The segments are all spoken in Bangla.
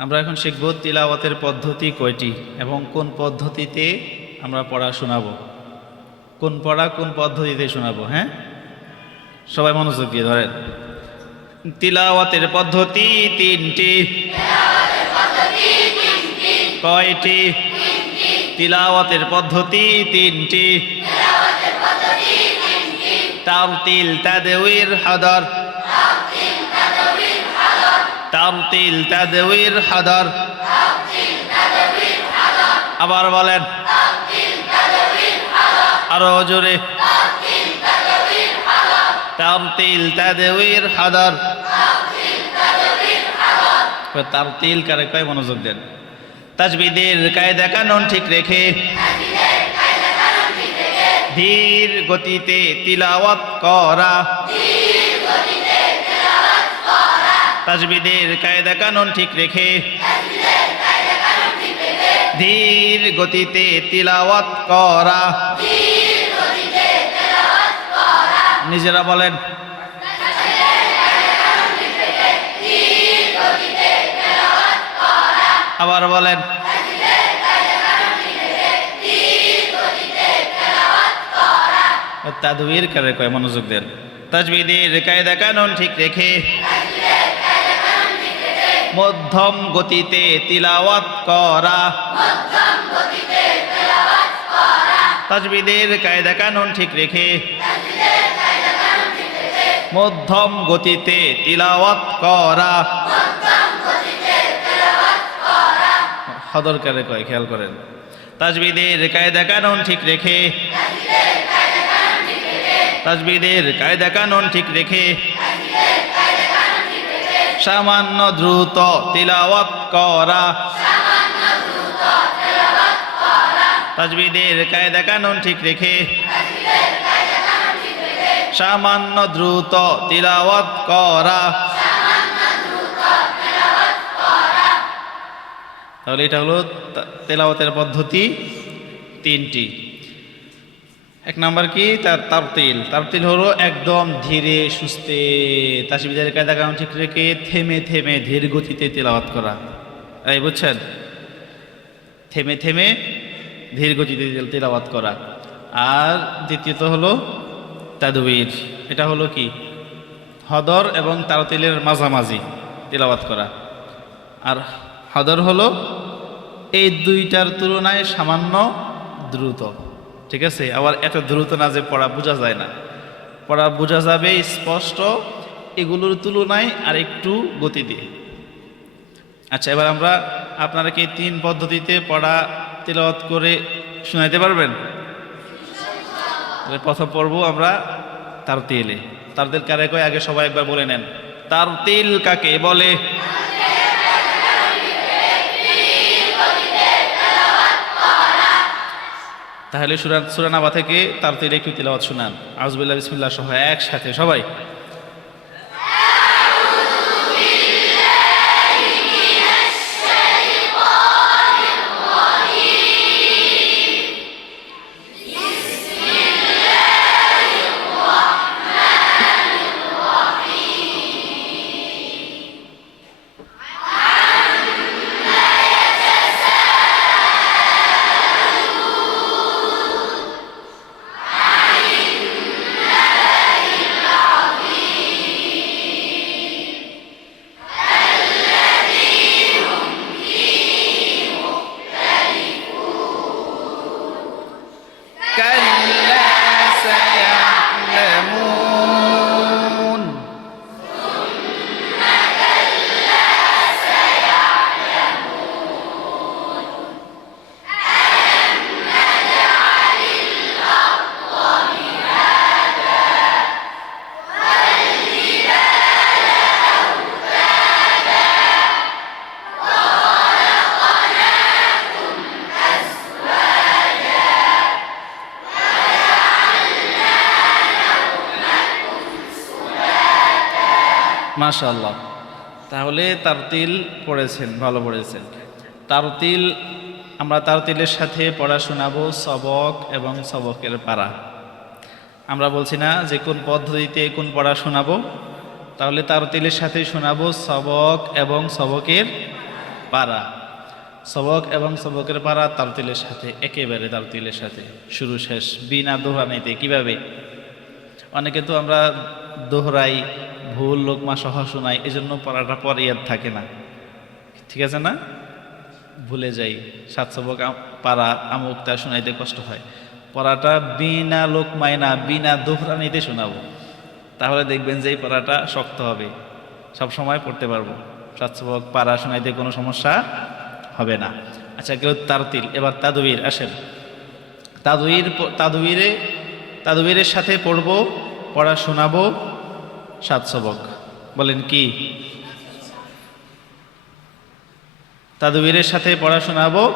আমরা এখন শিখব তিলাওয়াতের পদ্ধতি কয়টি এবং কোন পদ্ধতিতে আমরা পড়া শোনাবো। কোন পড়া কোন পদ্ধতিতে শোনাবো হ্যাঁ? সবাই মনোযোগ দিয়ে ধরেন। তিলাওয়াতের পদ্ধতি তিনটি। কয়টি? তিলাওয়াতের পদ্ধতি তিনটি। তারতিল তাদেউর হাদার। তারতিল তাদেউর হাদার। আবার বলেন, আরও জোরে। তারতিল তাদেউর হাদার। তারতিল কারে কয়, মনোযোগ দেন। তাজবিদের কায়দা কানুন ঠিক রেখে, ধীর গতিতে তিলাওয়াত করা। তাজবিদের কায়দা কানুন ঠিক রেখে ধীর গতিতে তিলাওয়াত করা। নিজেরা বলেন, আবার বলেন তাদবির করে কয় মনোযোগ দেন? তাজবিদের কায়দা কানুন ঠিক রেখে মধ্যম গতিতে তিলাওয়াত করা। তাজবিদের কায়দা কানুন ঠিক রেখে। মধ্যম গতিতে তিলাওয়াত করা। হদরকারে কয়, খেয়াল করেন। তাজবিদের কায়দা কানুন ঠিক রেখে। তাজবিদের কায়দা কানুন ঠিক রেখে। সামান্য দ্রুত তিলাওয়াত করা। তাজবিদের কায়দা কানুন ঠিক রেখে। সামান্য দ্রুত তিলাওয়াত করা। তাহলে এটা হলো তেলাওয়াতের পদ্ধতি তিনটি। এক নাম্বার কি? তার তারতিল তারতিল হলো একদম ধীরে সুস্থে। তাসবিদের কায়দা কারণ ঠিক রেখে থেমে থেমে ধীর গতিতে তেলাওয়াত করা। এই বুঝছেন? থেমে থেমে ধীর গতিতে তেল- তেলাওয়াত করা। আর দ্বিতীয়ত হলো তাদবির। এটা হলো কি? হদর এবং তারতিলের মাঝামাঝি তেলাওয়াত করা। আর হদর হলো এই দুইটার তুলনায় সামান্য দ্রুত। ঠিক আছে? আবার এত দ্রুত না যে পড়া বোঝা যায় না। পড়া বোঝা যাবে স্পষ্ট, এগুলোর তুলনায় আর একটু গতি দিয়ে। আচ্ছা এবার আমরা আপনারা কি তিন পদ্ধতিতে পড়া তেলাওয়াত করে শোনাইতে পারবেন? প্রথম পর্ব আমরা তার তেলে তার তেল কারে কয়? আগে সবাই একবার বলে নেন। তার তেল কাকে বলে? তাহলে সুরান সুরানাবা থেকে তার একটু তিলাওয়াত শোনান। আজবুল্লাহ বিসমিল্লাহ সহ একসাথে সবাই। মাশাল্লাহ তাহলে তারতিল পড়েছেন, ভালো পড়েছেন। তারতিল, আমরা তারতিলের সাথে পড়া শোনাবো সবক এবং সবকের পাড়া। আমরা বলছি না যে কোন পদ্ধতিতে কোন পড়া শোনাবো, তাহলে তারতিলের সাথে শোনাবো সবক এবং সবকের পাড়া। সবক এবং সবকের পারা তারতিলের সাথে, একেবারে তারতিলের সাথে। শুরু শেষ, বিনা দোহানিতে, কীভাবে? অনেকে তো আমরা দোহরাই ভুল লোকমা সহ শোনাই এজন্য পড়াটা পরে ইয়াদ থাকে না। ঠিক আছে না? ভুলে যাই। সাত সবক আম- পারা আমুকটা শোনাইতে কষ্ট হয়। পড়াটা বিনা লোকমায় না, বিনা দোহরানিতে শোনাবো। তাহলে দেখবেন যে এই পড়াটা শক্ত হবে। সব সময় পড়তে পারব। সাত সবক পারা শোনাইতে কোনো সমস্যা হবে না। আচ্ছা গেল তারতিল। এবার তাদুবির, আসেন। তাদুইর প- তাদুইরে তাদুইরের সাথে পড়ব পড়া শোনাবো সাত সবক। বলেন কি? তাদুইরের সাথে পড়া শোনাবো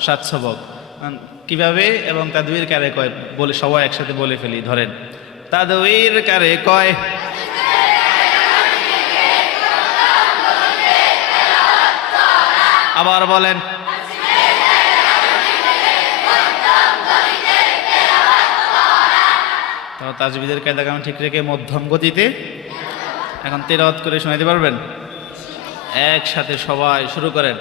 সাত সবক। কীভাবে এবং তাদুইর কারে কয়? বলে সবাই একসাথে বলে ফেলি, ধরেন। তাদুইর কারে কয়? আবার বলেন। তাজবিদের কায়দা কাম ঠিক রেখে মধ্যম গতিতে এখন তেরাওয়াত করে শোনাইতে পারবেন। একসাথে সবাই শুরু করেন।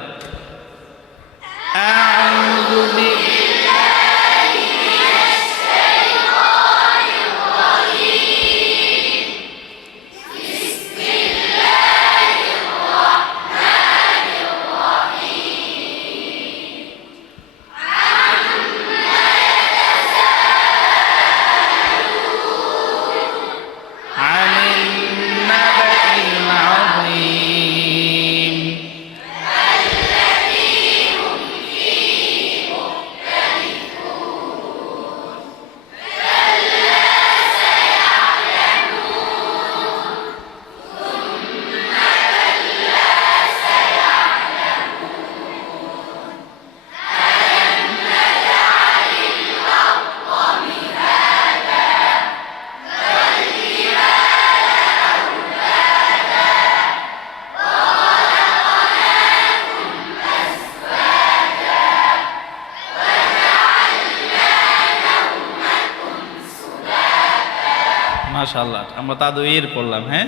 মাশাল্লাহ আমরা তাদুইর পড়লাম হ্যাঁ?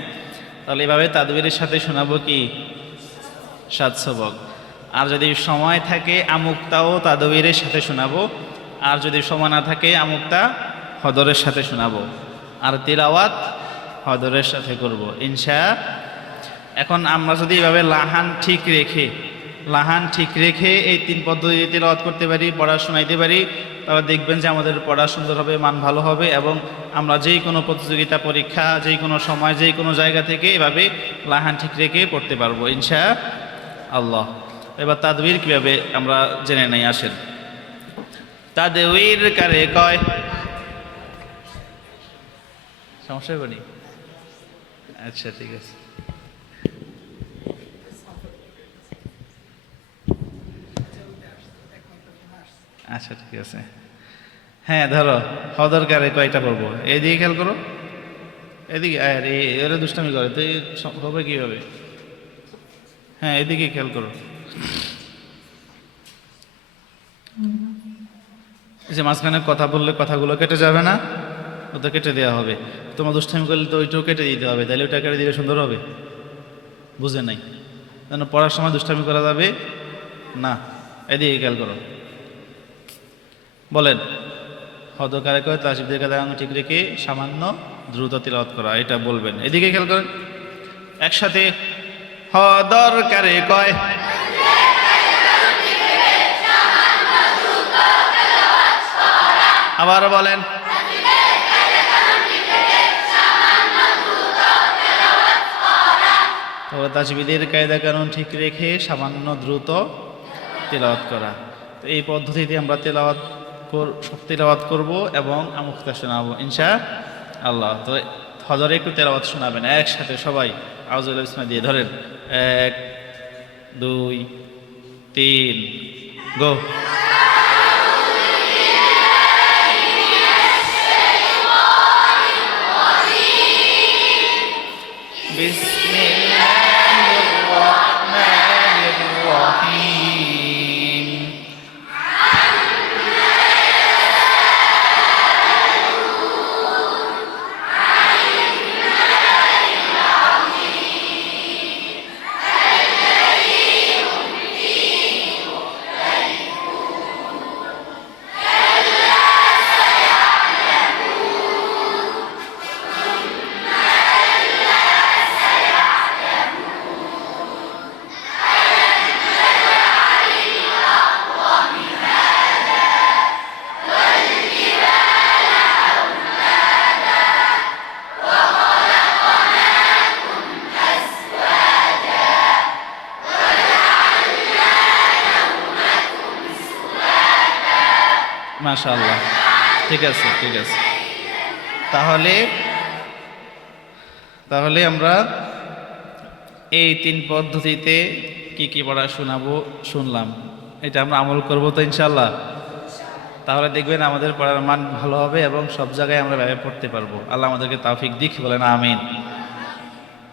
তাহলে এভাবে তাদুইরের সাথে শোনাবো কি? সাত সবক। আর যদি সময় থাকে, আমুক্তাও তাদুইরের সাথে শোনাবো। আর যদি সময় না থাকে, আমুক্তা হদরের সাথে শোনাবো। আর তিলাওয়াত হদরের সাথে করব, ইনশা। এখন আমরা যদি এভাবে লাহান ঠিক রেখে লাহান ঠিক রেখে এই তিন পদ্ধতি তেলাওয়াত করতে পারি, পড়া শোনাইতে পারি। তাহলে দেখবেন যে আমাদের পড়া সুন্দর হবে, মান ভালো হবে এবং আমরা যেই কোনো প্রতিযোগিতা, পরীক্ষা যেই কোনো সময় যেই কোনো জায়গা থেকে এভাবে লাহান ঠিক রেখে পড়তে পারব ইনশা আল্লাহ এবার তাদবির কীভাবে আমরা জেনে নেই, আসেন। তাদবির কারে কয়? সমস্যা বলি আচ্ছা ঠিক আছে। আচ্ছা ঠিক আছে। হ্যাঁ ধরো হদরকারে কয়টা পড়ব? এইদিকে খেয়াল করো। এদিকে, আর এরা দুষ্টামি করে, তো হবে কীভাবে? হ্যাঁ এদিকে খেয়াল করো। যে মাঝখানে কথা বললে কথাগুলো কেটে যাবে না, ওটা কেটে দেওয়া হবে। তোমার দুষ্টামি করলে তো ওইটাও কেটে দিতে হবে, তাহলে ওটা কেটে দিলে সুন্দর হবে। বুঝে নাই? যেন পড়ার সময় দুষ্টামি করা যাবে? না। এদিকে খেয়াল করো। বলেন। হদকারে কয় তাসিবদের কাদা ঠিক রেখে সামান্য দ্রুত তিলাওয়াত করা, এটা বলবেন। এদিকে খেয়াল করেন, একসাথে হদরকারে কয়। আবার বলেন তো তাজবিদের কায়দা কানুন ঠিক রেখে সামান্য দ্রুত তেলাওয়াত করা। তো এই পদ্ধতিতে আমরা তেলাওয়াত তেলাবাদ করব এবং আমুক্তা শোনাবো, ইনশা আল্লাহ। তো হজরে একটু তেলাবাদ শোনাবেন, একসাথে সবাই। আউজুল ইসলাম দিয়ে ধরেন, এক, দুই, তিন, গো। মাশাআল্লাহ। ঠিক আছে ঠিক আছে। তাহলে তাহলে আমরা এই তিন পদ্ধতিতে কি কি পড়া শোনাবো, শুনলাম। এটা আমরা আমল করব তো ইনশাল্লাহ তাহলে দেখবেন আমাদের পড়ার মান ভালো হবে এবং সব জায়গায় আমরা ব্যবহার পড়তে পারব। আল্লাহ আমাদেরকে তাফিক দিক, বলেন আমিন।